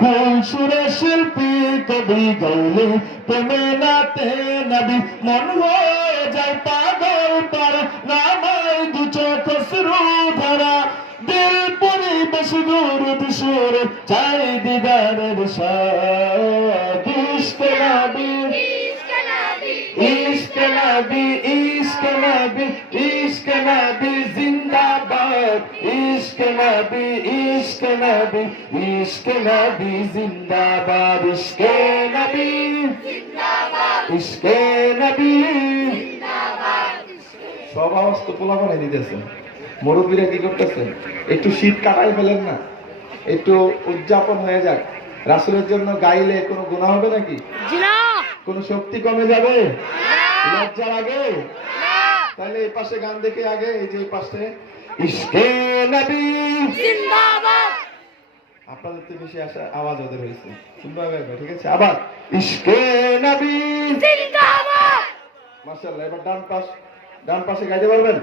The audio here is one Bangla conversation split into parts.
কোন সুরে শিল্পী কবি গৌলি প্রেমে নাতে নবী মন হয়ে যায় পাগল পার নামাই দু চোখ শুরু ধরা দিল পরিবেশ দুরুদ সুর চাই দিদারের সাথ ইশক নবী ইশক নবী ইশক নবী ইশক নবী জিন্দাবাদ ইশক নবী ইশক নবী ইশক নবী জিন্দাবাদ ইশক নবী জিন্দাবাদ ইশক নবী জিন্দাবাদ। সব আওয়াজ তো পোলা বানাই দিতেছে, মুরব্বীরা কি করতেছে? একটু শীত কাটাই ফেলেন না, একটু উদযাপন হয়ে যাক। রাসূলের জন্য গাইলে কোনো গুনাহ হবে নাকি? কোনো শক্তি কমে যাবে? লজ্জা লাগে? তাহলে এই পাশে গান দেখে আগে, এই যে এই পাশে ইশকে নবী জিন্দাবাদ। আপনাদের তো বেশি আওয়াজ ওদের হয়েছে, শুনবো একবার, ঠিক আছে? আবার ইশকে নবী জিন্দাবাদ। মাশাআল্লাহ। এবার ডান পাশে গাইতে পারবেন?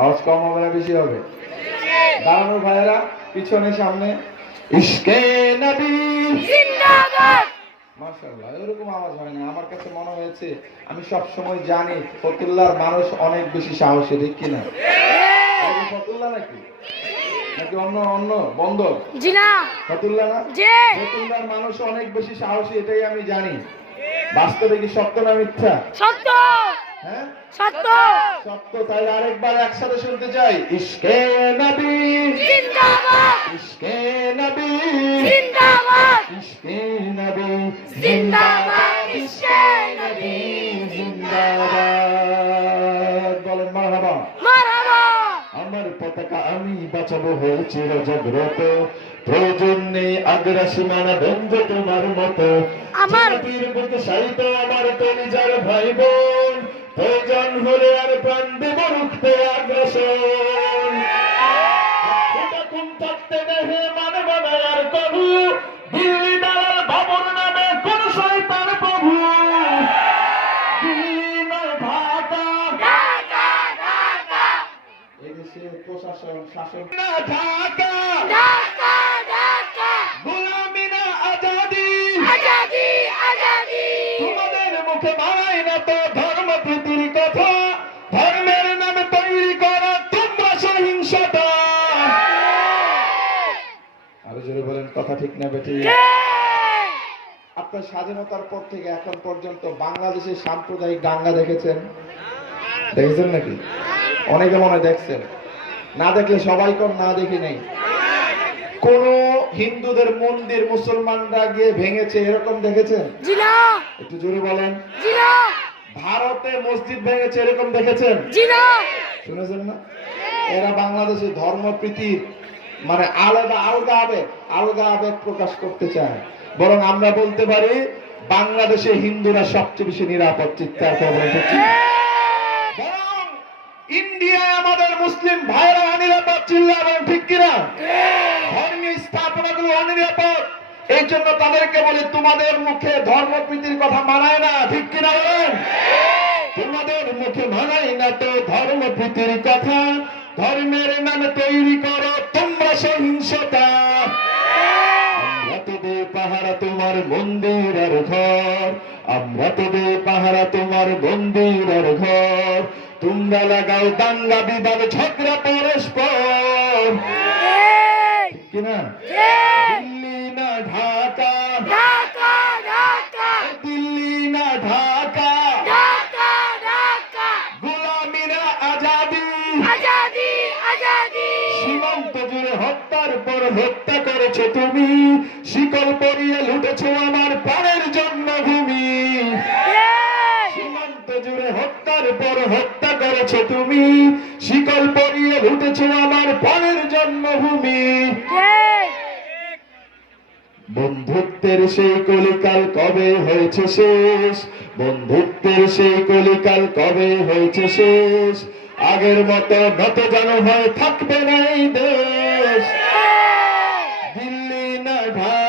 আওয়াজ কম হবে না বেশি হবে? দাঁড়ানোর ভাইয়েরা পিছনে সামনে ইশকে নবী জিন্দাবাদ। মাশাআল্লাহ। এরকম আওয়াজ হয় না, আমার কাছে মনে হয়েছে। আমি সব সময় জানি ফতুল্লাহর মানুষ অনেক বেশি সাহসী, ঠিক কিনা? ফতুল্লাহ নাকি অন্য বন্ধ? জি না, ফতুল্লাহ না। ফতুল্লাহর মানুষ অনেক বেশি সাহসী, এটাই আমি জানি। বাস্তবে কি সত্য না মিথ্যা? সত্য। হ্যাঁ সত্য, সত্য। তাহলে আরেকবার একসাথে শুনতে চাই, ইশকে নবী জিন্দাবাদ ইশকে নবী জিন্দাবাদ ইশকে নবী জিন্দাবাদ ইশকে নবী জিন্দাবাদ। বলেন মারহাবা মারহাবা। আমার পতাকা আমি বাঁচাবো হয়েছে চিরজাগ্রত, প্রয়োজন নেই আগ্রাসী মানা বন্ধু তোমার মতো। আমার বীর বুকে সাইত আমার কলিজার ভাই বোন, প্রয়োজন হলে আর প্রাণ দেব রুখতে আগ্রাসন। কোন থাকতে দেহে মানে বানায় আর কবু, দিল্লি দালাল বাবর নামে কোন শয়তান প্রভু। দিল্লি নয় ঢাকা, ঢাকা ঢাকা এদেশের প্রশাসন শাসন না, ঢাকা ঢাকা ঢাকা গোলামি না আজাদি, আজাদি আজাদি। তোমাদের মুখে মানায় না তো ধর্মপ্রীতির কথা, ধর্মের নামে তৈরি করা তোমরা সহিংসতা। আরো জোরে বলেন, কথা ঠিক না বেঠিক? আপনার স্বাধীনতার পর থেকে এখন পর্যন্ত বাংলাদেশের সাম্প্রদায়িক দাঙ্গা দেখেছেন নাকি? অনেকে মনে দেখছেন, না দেখলে সবাই কম, না দেখি নেই। কোন হিন্দুদের মন্দির মুসলমানরা গিয়ে ভেঙেছে এরকম দেখেছেন? জি না। একটু জোরে বলেন। জি না। ভারতে মসজিদ ভেঙেছে এরকম দেখেছেন? জি না। শুনেছেন না? এরা বাংলাদেশে ধর্মপ্রীতির মানে আলাদা আলগা আবেগ প্রকাশ করতে চায়। বরং আমরা বলতে পারি বাংলাদেশে হিন্দুরা সবচেয়ে বেশি নিরাপদ। চিৎকার করে বলেন ঠিক? বরং ইন্ডিয়ায় আমাদের মুসলিম ভাইরা অনিরাপদ। চিল্লাবেন ঠিক কিনা? ধর্মীয় স্থাপনাগুলো অনিরাপদ। এই জন্য তাদেরকে বলি, তোমাদের মুখে ধর্মপ্রীতির কথা মানায় না, ঠিক কিনা বলেন? তোমাদের মুখে মানায় না তো ধর্মপ্রীতির কথা, ধর্মের নামে তৈরি করো তোমরা সহিংসতা। আমরা তো দে পাহারা তোমার মন্দির আর ঘর, আমরা তো দে পাহারা তোমার মন্দির আর ঘর, তোমরা লাগাও দাঙ্গা বিবাদ ঝগড়া পরস্পর, ঠিক কিনা? দিল্লি না ঢাকা, ঢাকা ঢাকা দিল্লি না ঢাকা, ঢাকা ঢাকা গোলামি না আজাদি, আজাদি আজাদি। সীমান্ত জুড়ে হত্যার পর হত্যা করেছো তুমি, শিকল পরিয়ে লুটেছো আমার প্রাণের জন্মভূমি। সীমান্ত জুড়ে হত্যার পর হত্যা করেছো তুমি, শিকল পরিয়ে লুটেছো আমার প্রাণের জন্মভূমি। বন্ধুত্বের সেই কলিকাল কবে হয়েছে শেষ, বন্ধুত্বের সেই কলিকাল কবে হয়েছে শেষ, আগের মতো নত যেন হয় থাকবে না এই দেশ। দিল্লি না ঢাকা,